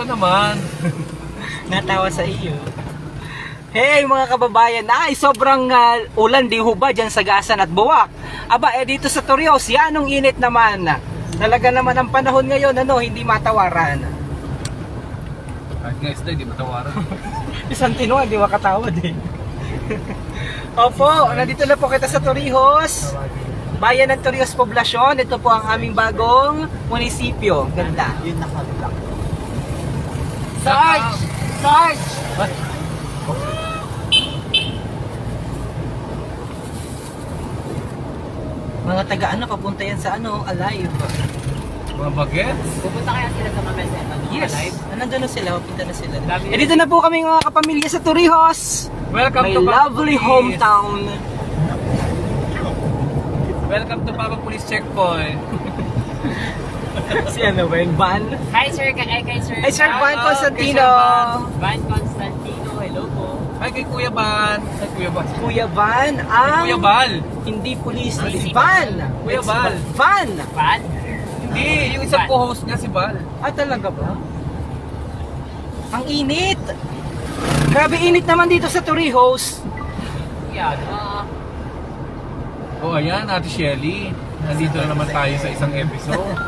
Kamusta naman? Natawa sa iyo. Hey mga kababayan, ay sobrang ulan di ho ba dyan sa Gasan at Buwak? Aba, dito sa Torios, yan ang init naman. Talaga naman ang panahon ngayon, hindi matawaran. Kahit nga isda, hindi matawaran. Isang tinuan, di makatawad eh. Opo, nandito na po kita sa Torrijos. Bayan ng Torrijos Poblasyon. Ito po ang aming bagong munisipyo. Ganda. Yun nakablock. Sarge! Sarge! Mga taga papunta yan sa Alive. Mga bagets? Pupunta kaya sila sa mga Yes. live? Nandun na sila, papunta na sila. Dami Dito na po kami mga kapamilya sa Torrijos. Welcome My to lovely Police. hometown. Welcome to Papa Police Checkpoint. Si Ben? Van? Hi sir, kay sir. Ay, Sir Van Hello, Constantino. Van Constantino, hello po. Ay, kay Kuya Ban. Ay, Kuya Ban. Kuya Van ang... Kuya Bal. Hindi police, Ay, it's si Van. Kuya It's Val. Van. Van? Hindi, yung isang Bal. co-host niya si Bal. Ah, talaga ba? Ang init. Grabe init naman dito sa Torrijos. Yan. Oh, ayan, Ate Shelly. Nandito na naman tayo sa isang episode.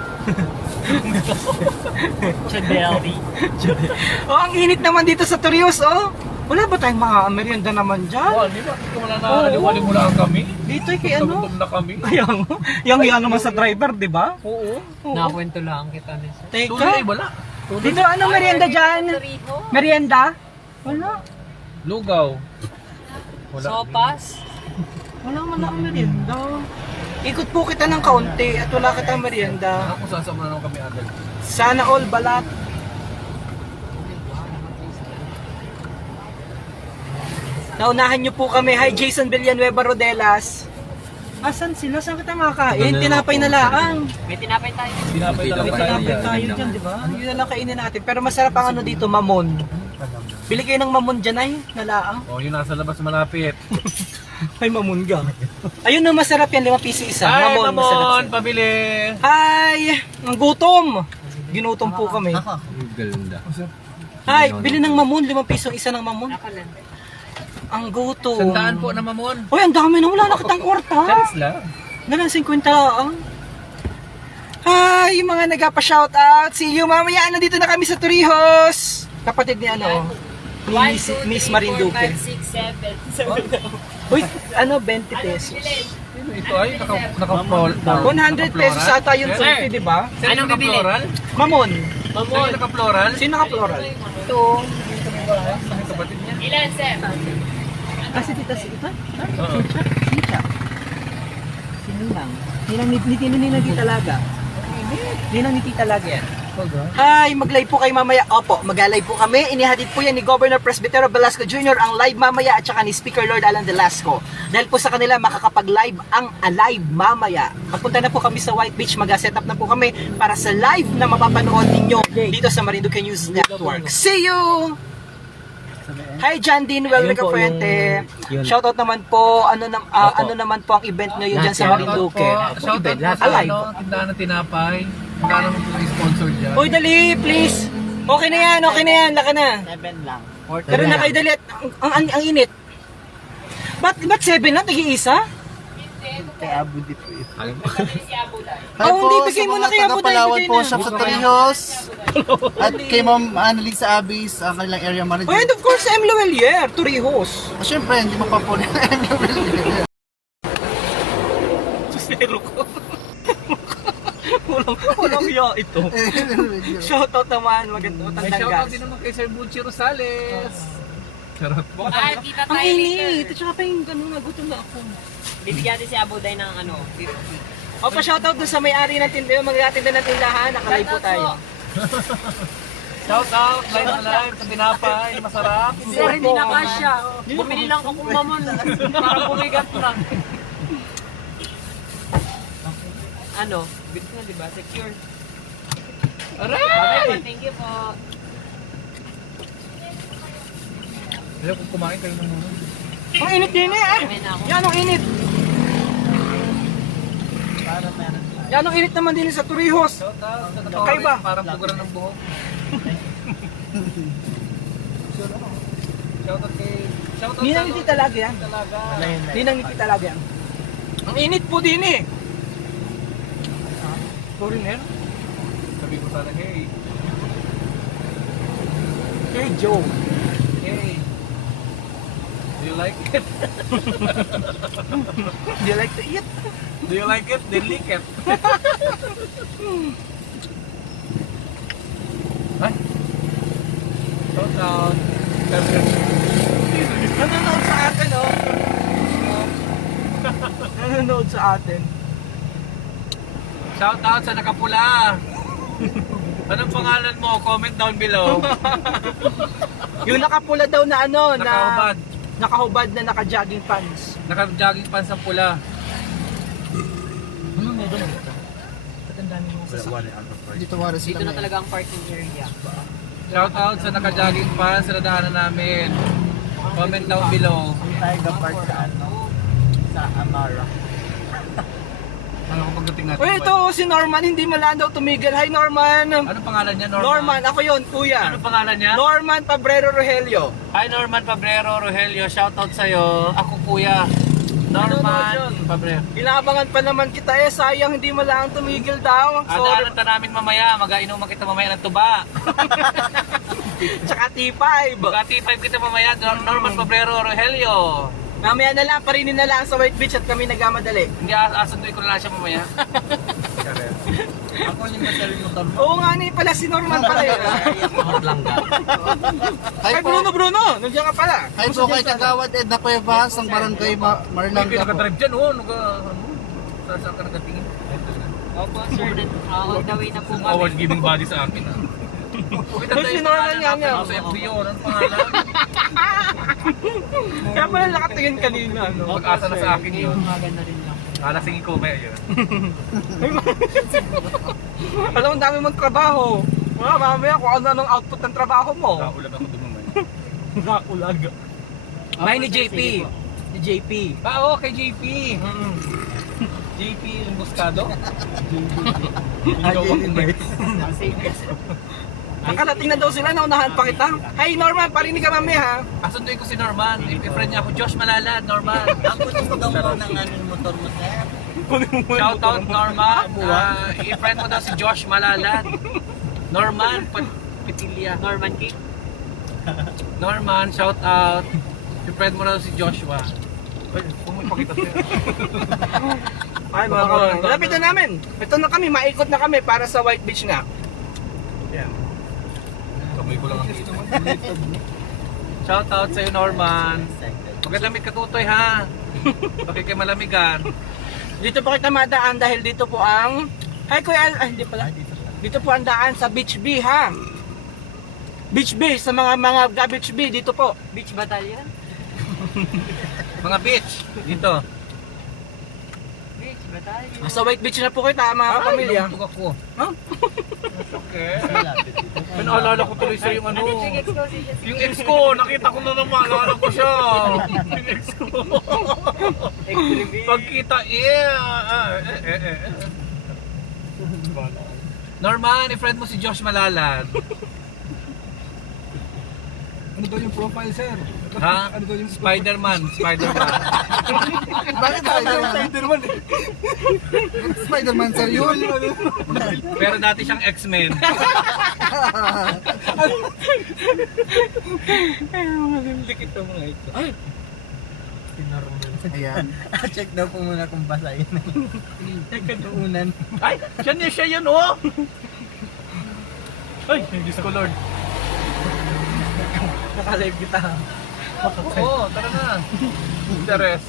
Chadelli. Oh, ang init naman dito sa Torrijos, oh. Wala ba tayong mga merienda naman dyan? Wow, di ba? Wala na, halimulaan kami. Dito kay Gutom na kami. Yang naman sa driver, di ba? Oo. Nakwento lang kita ni sir. Tuloy, Teka. wala. Dito merienda dyan? Merienda? Wala. Lugaw. Wala. Sopas? Wala man akong merienda. Ikot po kita ng kaunti at wala kitang merienda. Ako sasama na naman kami agad. Sana all balat. Naunahan niyo po kami. Hi Jason Villanueva Rodelas. Asan sila? Saan kita makakain? Tinapay na laang. May tinapay tayo. Tinapay talaga May tayo tinapay yan. tayo dyan, di ba? Yun na lang kainin natin. Pero masarap ang dito, mamon. Bili kayo ng mamon dyan ay, na laang. Oh, yun nasa labas malapit. Ay, mamon ga. Ayun na masarap yan, 5 piso isa. Ay, masarap Mamon, siya. pabili. Ay, ang gutom. Ginutom po kami. Ganda. Ay, bili ng mamon, 5 piso isa ng mamon. Ako lang. Ang gutom. Sandaan po na Mamon. Uy, ang dami na, wala na kitang kwarta. Charis lang. Nalang 50 lang. Hi, mga nagpa-shoutout. See you mamaya. Nandito na kami sa Torrijos. Kapatid ni ni Miss Marinduque. 1, 2, 3, 4, 5, 6, 7. Uy, 20 pesos. Ito ay naka-floral. 100 pesos ata yung 20, di ba? Anong bibili? Mamon. Mamon. Naka-floral? Sino naka-floral? Ito. Kapatid niya. Ilan, sir? Ah, si Tita Sita? Oo. Sita. Sininang. Ninang ni talaga. Ninang ni talaga yan. Hi, mag-live po kayo mamaya. Opo, mag-live po kami. Inihatid po yan ni Governor Presbytero Velasco Jr. ang live mamaya at saka ni Speaker Lord Alan Velasco. Dahil po sa kanila makakapag-live ang alive mamaya. Magpunta na po kami sa White Beach. Mag-set up na po kami para sa live na mapapanood ninyo dito sa Marinduque News Network. See you! Hi John Dean, Welrica Fuente. Shoutout naman po, ano naman po ang event ngayon dyan sa Marinduque. Shout out po sa Alive. tindahan ng tinapay. Magkano mo po yung sponsor dyan? Uy, dali, please. Okay na yan, laka na. 7 lang. Pero na kayo dali, ang init. Ba't 7 lang, tagi-isa? Kaya Abu Di po ito. Oh, hindi, bigay mo na kay Abu Day, Palawan bigay po na. siya sa Torrijos. At kay Ma'am Annalisa Abis, ang kanilang area manager. Oh, and of course, M. Loelier, Torrijos. Siyempre, hindi mapapuli ang MWL. Zero ko. walang hiya ito. Shoutout naman, magandang May shout out gas. din naman kay Sir Bucci Rosales. Charot po. Kita Ang tayo init, later. at saka pa yung gano'n, nagutom na ako. Bibigyan din si Abu Day ng 50. O, pa-shoutout dun sa may-ari ng tindahan, mag-atinda ng tindahan, nakalive po tayo. Shout out, live na live sa tinapay, masarap. Sir, hindi na kasya. Bumili lang akong mamon para bumigat na. Ano? Bit na, di ba? Secure. Aray! Thank you po. Ayaw kung kumain kayo ng muna. Ang init din eh. Kumain na ako. Yan ang init. Yan ang init naman din sa Torrijos. Shout out sa Kakaiba. Parang puguran ng buhok. Shoutout kay... Shoutout Ninang ngiti talaga yan. Talaga. Ninang ngiti talaga yan. Ang init po din eh. Foreigner? Sabi ko sana, hey. Hey Joe. Hey. Do you like it? Do you like to eat? Do you like it? Then lick it. Ay. Shoutout. Nanonood sa atin oh. Nanonood sa atin. Shoutout sa nakapula. Anong pangalan mo? Comment down below. Yung nakapula daw na ano, Nakahubad. nakahubad na naka-jogging pants. Naka-jogging pants ang pula. Ano meron dito? Ba't ang dami mo sa Dito wala sila Dito na ngayon. talaga ang parking area. Shoutout sa naka-jogging pants sa nadaanan namin. Comment down below. tayo park sa ano? Sa Amara. Ano kung pagdating natin? Uy, ito si Norman, hindi mala daw tumigil. Hi Norman! Anong pangalan niya? Norman, ako yun, kuya. Anong pangalan niya? Norman Pabrero Rogelio. Hi Norman Pabrero Rogelio, shoutout sa'yo. Ako kuya. Ano Norman Pabrero. Inaabangan pa naman kita eh, sayang hindi mo lang tumigil daw. Sorry. Adaanan ta namin mamaya, mag-ainuman kita mamaya ng tuba. Tsaka T5. Mag-T5 kita mamaya, Norman Pabrero Rogelio. Mamaya na lang, parinin na lang sa White Beach at kami nagmamadali. Hindi asunduin ko na lang siya mamaya. Ako yung nasarin mo tamo. Oo nga ni pala si Norman pala yun. Hi Ay po. Bruno, nandiyan ka pala. Hi po kay Kagawad Edna Cuevas ng Barangay Hindi Marlanga ka po. nakadrive dyan, oh. Saan ka nagatingin? Opo, sir. On the way na po kami. Award giving body sa akin, ah. Ay, si Norman yan yan. Sa FBO, anong pangalan? Kaya pala nakatingin kanina. No? Pag-asa na sa akin yun. Maganda rin lang. Alasingin ko ba yun? Alam mo, dami mong trabaho. Wala, mamaya kung ano anong output ng trabaho mo. Kaulag ako dun mamaya. Nakulag. May ni JP. Ni JP. Oo, kay JP. JP yung Buscado? Nakalating na daw sila, naunahan pa kita. Hi Norman, parinig ka mamaya ha. Asunduin ko si Norman. I-friend niya ako, Josh Malalad, Norman. Ako din mo daw ng ano yung motor mo, sir. Shoutout Norman. I-friend mo daw si Josh Malalad. Norman Petilia. Norman King. Norman, shoutout. I-friend mo daw si Joshua. Ay, kung may pakita siya. Ay mga kawan, lapit na namin. Ito na kami, maikot na kami para sa White Beach na. Yan. Kamay ko lang ang dito. Shoutout sa'yo Norman. Magandamit ka tutoy ha. Bakit kayo malamigan? Dito po kita madaan dahil dito po ang... Hi Kuya Al... Ay, hindi pala. Dito po ang daan sa Beach B ha. Beach B, sa mga Beach B, dito po. Beach Battalion. Mga bitch, dito. Beach Battalion. Sa White Beach na po kita mga kapamilya. Tugak ko. Ha? Okay. Pinaalala ko tuloy sa yung ano. Yung ex ko, si Jessica. Yung ex ko, nakita ko na naman, naalala ko siya. Yung ex ko. Pagkita, Norman, i-friend mo si Josh Malalad. Ano daw yung profile, sir? Ha? Spider-Man. Spider-Man. Bakit Spider-Man? Spider-Man sir yun. Pero dati siyang X-Men. Ay, mga limlikit ang mga ito. Ay! Ayan. Check daw po muna kung basa yun. Unan. Ay, siya yun, oh! Ay, Diyos ko Lord. Nakalive kita. Oo, tara na. Interes.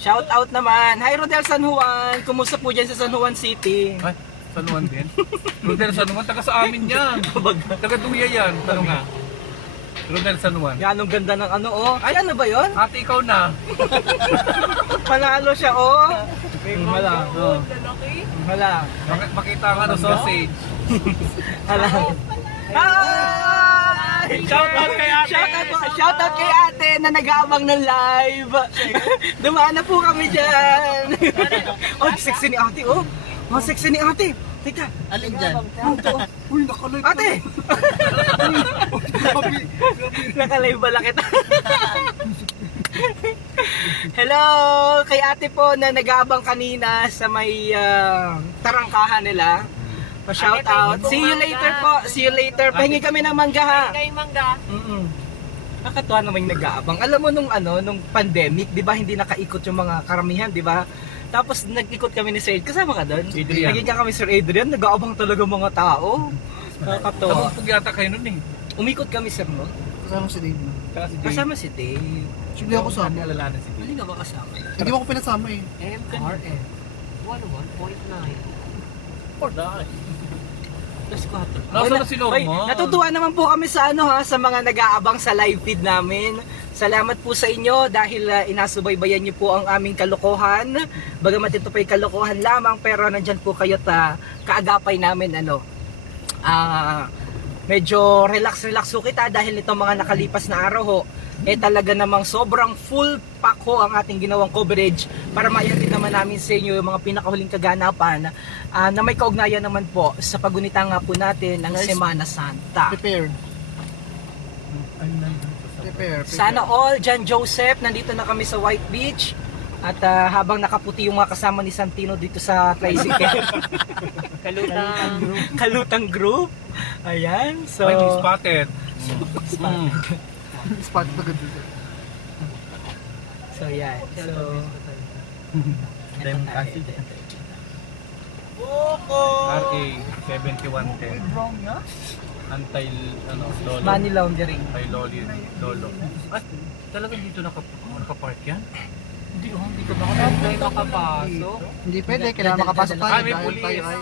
Shout out naman. Hi Rodel San Juan. Kumusta po dyan sa San Juan City? Ay, San Juan din? Rodel San Juan, taga sa amin yan. Taga Duya yan. Ano nga? Rodel San Juan. Ganong ganda ng ano oh. Ay ano ba yon? Ate, ikaw na. Panalo siya oh. Hala. Oh. Hala. Makita ang ano, sausage. Hala. Hi! Shoutout kay ate! Shoutout kay ate na nag-aabang ng live. Dumaan na po kami dyan. Oh, sexy ni ate oh. Oh, sexy ni ate. Teka, Alin dyan? uy, nakalive. Ate! Nakalive pala kita. Hello kay ate po na nag-aabang kanina sa may tarangkahan nila. Pa-shout out. See you later po. See you later. Pahingi kami ng mangga ha. Kay Mangga. Nakakatuwa naman yung nag-aabang. Alam mo nung pandemic, 'di ba, hindi nakaikot yung mga karamihan, 'di ba? Tapos nag-ikot kami ni Sir Ed. Kasama ka doon? Adrian. Naging kami Sir Adrian, nag-aabang talaga mga tao. Nakakatuwa. Nabumpog yata kayo nun eh. Umikot kami Sir, no? Kasama si Dave. Saka si Jay. Kasama si Dave. Hindi ako kasama. Alalahanan si Jay. Hindi ka ba kasama? Hindi mo ako pinasama eh. MRF. 101.9. Plus 4. Nasaan na si Norma? Natutuwa naman po kami sa sa mga nag-aabang sa live feed namin. Salamat po sa inyo dahil inasubaybayan niyo po ang aming kalokohan. Bagamat ito pa'y kalokohan lamang, pero nandyan po kayo kaagapay namin medyo relax ho kita dahil itong mga nakalipas na araw ho, talaga namang sobrang full pack ho ang ating ginawang coverage para maihatid naman namin sa inyo yung mga pinakahuling kaganapan na may kaugnayan naman po sa pagunita nga po natin ng Semana Santa. Prepare. Prepare. Sana all, John Joseph, nandito na kami sa White Beach at habang nakaputi yung mga kasama ni Santino dito sa tricycle. Kalutang group. Ayan, so... Ay, spotted. Spot na ganda dito. So, yan. So... Dahil mo kasi. RA 7110. Lolo. Money laundering. Kay Lolo. At talagang dito nakapark yan? Hindi ko makapasok. Hindi pwede, kailangan makapasok tayo. Ah, may dahil pulis. tayo ay...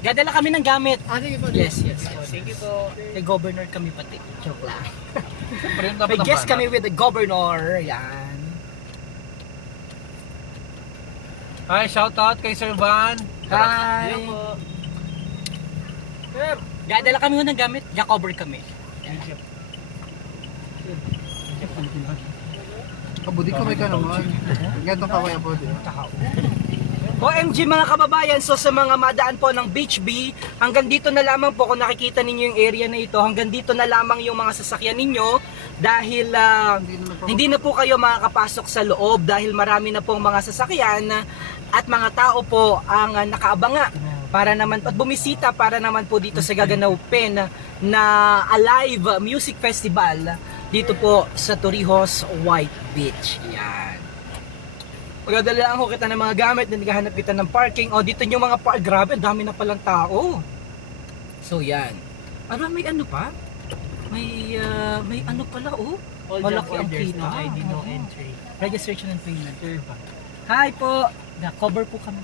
Gadala kami ng gamit. Sige po. Yes. Thank you po. May governor kami pati. Joke lang. Siyempre yun dapat May ang guest bana. kami with the governor. Yan. Hi, shout out kay Sir Van. Hi. Hello po. Gadala kami ng gamit. Ga-cover kami. Yan. Kabudi ka, may ka naman. Gantong kaway abodi. OMG mga kababayan, so sa mga madaan po ng Beach B, hanggang dito na lamang po kung nakikita ninyo yung area na ito, hanggang dito na lamang yung mga sasakyan ninyo dahil hindi na po kayo makakapasok sa loob dahil marami na pong mga sasakyan at mga tao po ang nakaabanga para naman at bumisita para naman po dito sa gaganapin na Alive Music Festival dito po sa Torrijos White Beach. Yan. Pagdadalaan ko kita ng mga gamit na naghahanap kita ng parking. O dito yung mga grabe, dami na palang tao. So yan. Ano, may ano pa? May ano pala malaki ang kita. No ID, no entry. Registration and payment. Hi po. Na-cover po kami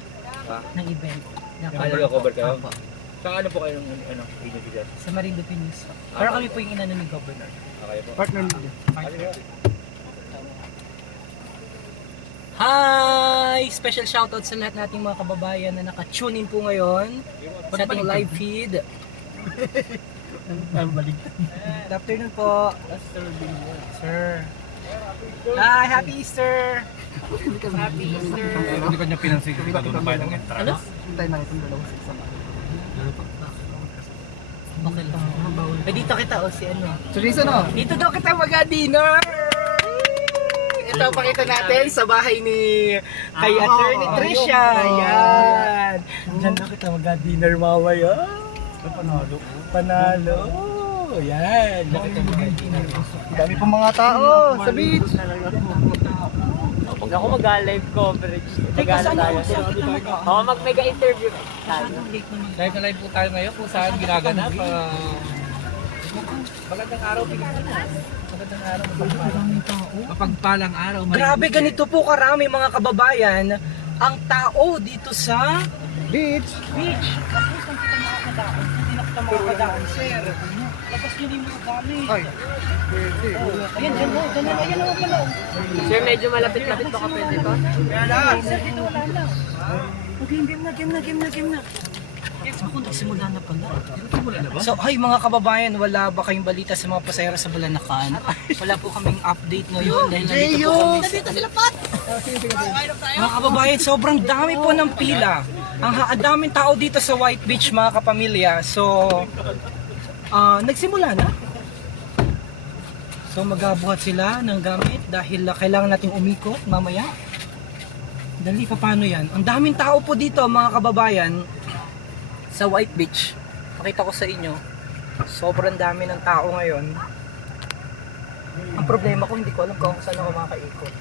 ng event. Nag-cover kayo? Opo. Saan ano po kayo ng agency dyan? Sa Marinduque News. Pero kami po yung inano ni Governor. Okay po. Partner nila. Hi! Special shoutout sa lahat nating mga kababayan na naka-tune in po ngayon sa ating live feed. Good afternoon po. Sir. Hi! Happy Easter! Happy Easter. Hindi ko niya pinansin kasi doon na bayad ng entrance. Hintay na itong dalawa sa isang. Okay lang. Dito kita si ano. So, Jason o. Dito daw kita mag-dinner! Ito pakita natin sa bahay ni kay Attorney Tricia. Ayan. Diyan daw kita mag-dinner mamaya. Panalo. Ayan. Diyan kita mag-dinner. Dami pong mga tao sa beach. Ako mag-live coverage. Magana tayo. Ako mag-mega interview. Live na live po tayo ngayon kung saan ginaganap. Magandang araw, Pilipinas. Magandang araw, mapagpalang araw. Grabe, ganito po karami mga kababayan ang tao dito sa Beach. beach. Tapos kung kita makakadaan, hindi na kita makakadaan, sir. Tapos yun yung mga gamit. Ay. Pwede. Ayan, dyan mo. Dyan naman. Ayan naman pala. Sir, medyo malapit-lapit pa ka pwede ba? Sir, dito wala na. Game na. Yes, ako nagsimula na pala. So, ay mga kababayan, wala ba kayong balita sa mga pasahero sa Balanacan? Wala po kaming update ngayon dahil nandito po kami. Nandito sila, Pat! Mga kababayan, sobrang dami po ng pila. Ang daming tao dito sa White Beach mga kapamilya. So, nagsimula na. So, maghabuhat sila ng gamit dahil kailangan nating umikot mamaya. Dali, paano yan? Ang daming tao po dito mga kababayan sa White Beach. Pakita ko sa inyo. Sobrang dami ng tao ngayon. Ang problema ko, hindi ko alam kung saan ako makakaikot.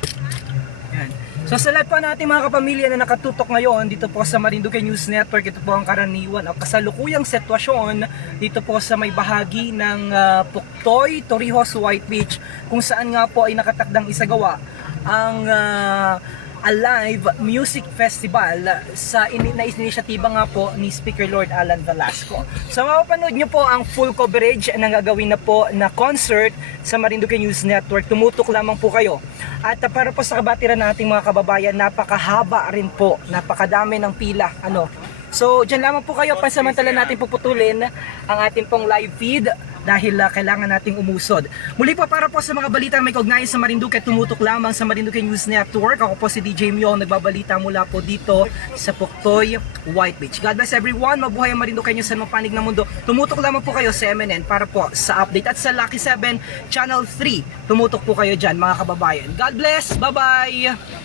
Yan. So sa lahat po natin mga kapamilya na nakatutok ngayon dito po sa Marinduque News Network, ito po ang karaniwan o kasalukuyang sitwasyon dito po sa may bahagi ng Puktoy, Torrijos, White Beach, kung saan nga po ay nakatakdang isagawa ang Alive Music Festival sa inisyatiba nga po ni Speaker Lord Alan Velasco. So mapapanood nyo po ang full coverage ng gagawin na po na concert sa Marinduque News Network. Tumutok lamang po kayo. At para po sa kabatiran nating mga kababayan, napakahaba rin po, napakadami ng pila. So dyan lamang po kayo, pansamantala natin puputulin ang ating pong live feed dahil kailangan nating umusod. Muli po para po sa mga balita may kaugnayan sa Marinduque, tumutok lamang sa Marinduque News Network. Ako po si DJ Mio, nagbabalita mula po dito sa Puktoy, White Beach. God bless everyone, mabuhay ang Marinduque News sa mga panig ng mundo. Tumutok lamang po kayo sa MNN para po sa update. At sa Lucky 7 Channel 3, tumutok po kayo dyan mga kababayan. God bless, bye-bye!